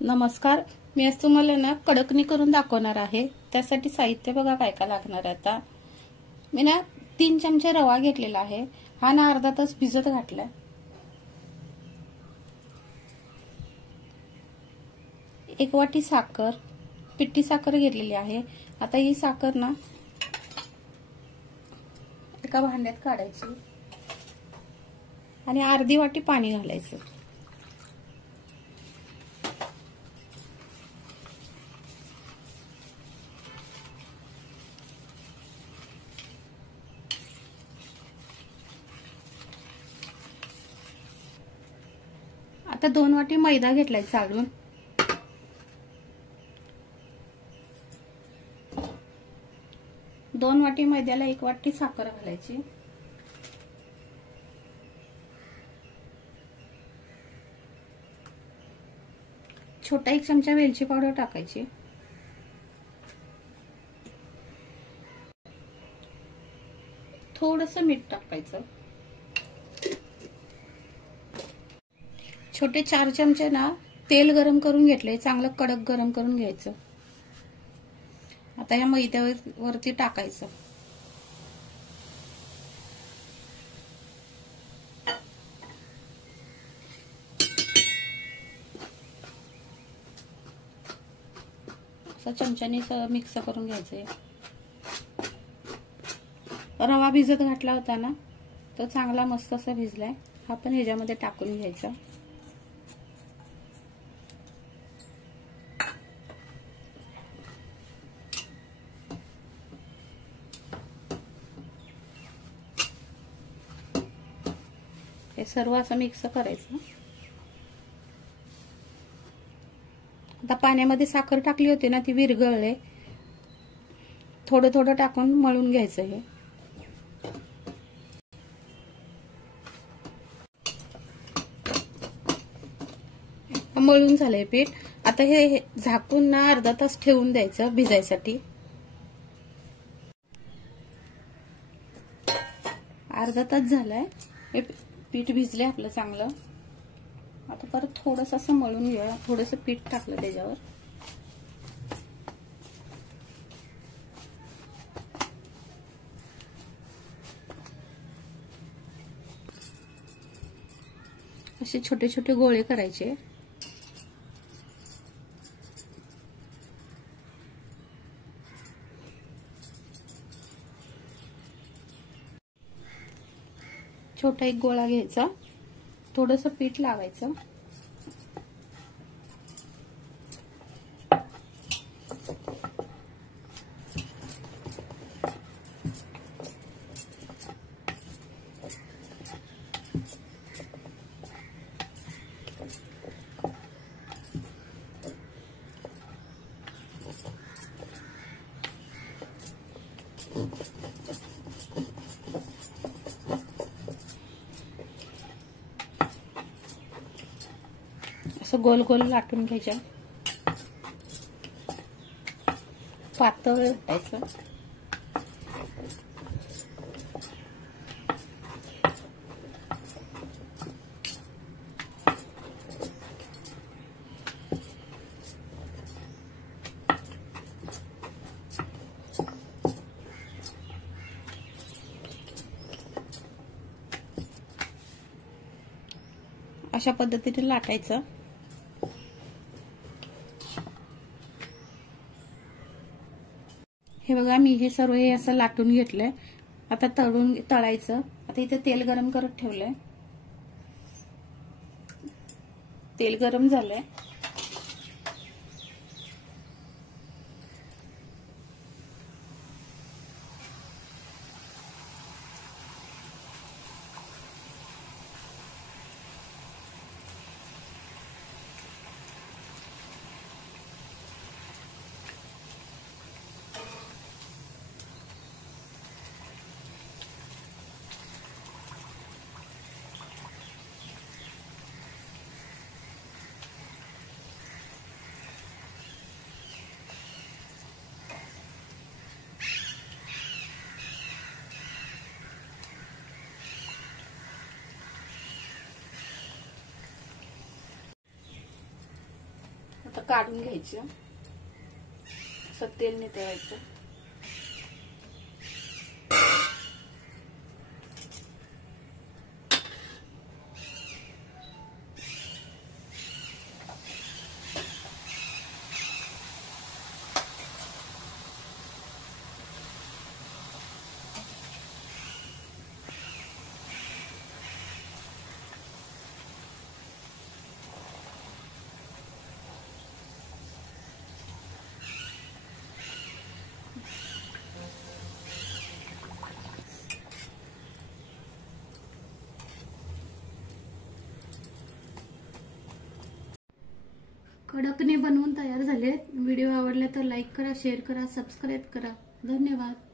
नमस्कार, मी आज तुम्हाला ना कडकणी करून दाखवणार आहे। त्यासाठी साहित्य बघा काय काय लागणार आहे। आता मी ना 3 चमचे रवा घेतलेला आहे। हा ना अर्धा तास भिजत घातलाय। 1 वाटी साखर, पिठी साखर घेतलेली आहे। आता ही साखर ना एका भांड्यात काढायची आणि अर्धी वाटी पाणी घालायचं। आता 2 वाटी मैदा घेतलाय चाळून। 2 वाटी मैद्याला 1 वाटी साखर घालायची। छोटा 1 चमचा वेलची पावडर टाकायची। थोडंसं मीठ टाकायचं। छोटे 4 चमचे ना तेल गरम करून घेतले, चांगलं कडक गरम करून घ्यायचं। आता या मैद्यावरती टाकायचं। असं चमच्याने मिक्स करून घ्यायचंय। रवा भिजत घातला होता ना, तो चांगला मस्त असा भिजलाय। हा पण ह्याच्यामध्ये टाकून घ्यायचा। हे सर्व असं मिक्स करायचं। आता पाण्यामध्ये साखर टाकली होती ना, ती विरघळले। थोडं थोडं टाकून मळून घ्यायचं। हे मळून झालंय पीठ। आता हे झाकून ना अर्धा तास ठेवून द्यायचं भिजायसाठी। अर्धा तास झालाय, हे पीठ भिजले आपलं चांगलं। आता परत थोडंसं असं मळून घ्या। थोडंसं पीठ टाकलं त्याच्यावर। असे छोटे छोटे गोळे करायचे। छोटा 1 गोळा घ्यायचा, थोडंसं पीठ लावायचं। असं गोल गोल लाटून घ्यायचं। पातळ लाटायचं। अशा पद्धतीने लाटायचं। हे बघा, मी हे सर्व हे असं लाटून घेतलंय। आता तळायचं। आता इथे तेल गरम करत ठेवलंय। तेल गरम झालंय। आता काढून घ्यायचं, असं तेल नितळायचं. कडकने बनवून तयार झाले. व्हिडिओ आवडला तर लाईक करा, शेअर करा, सबस्क्राईब करा. धन्यवाद.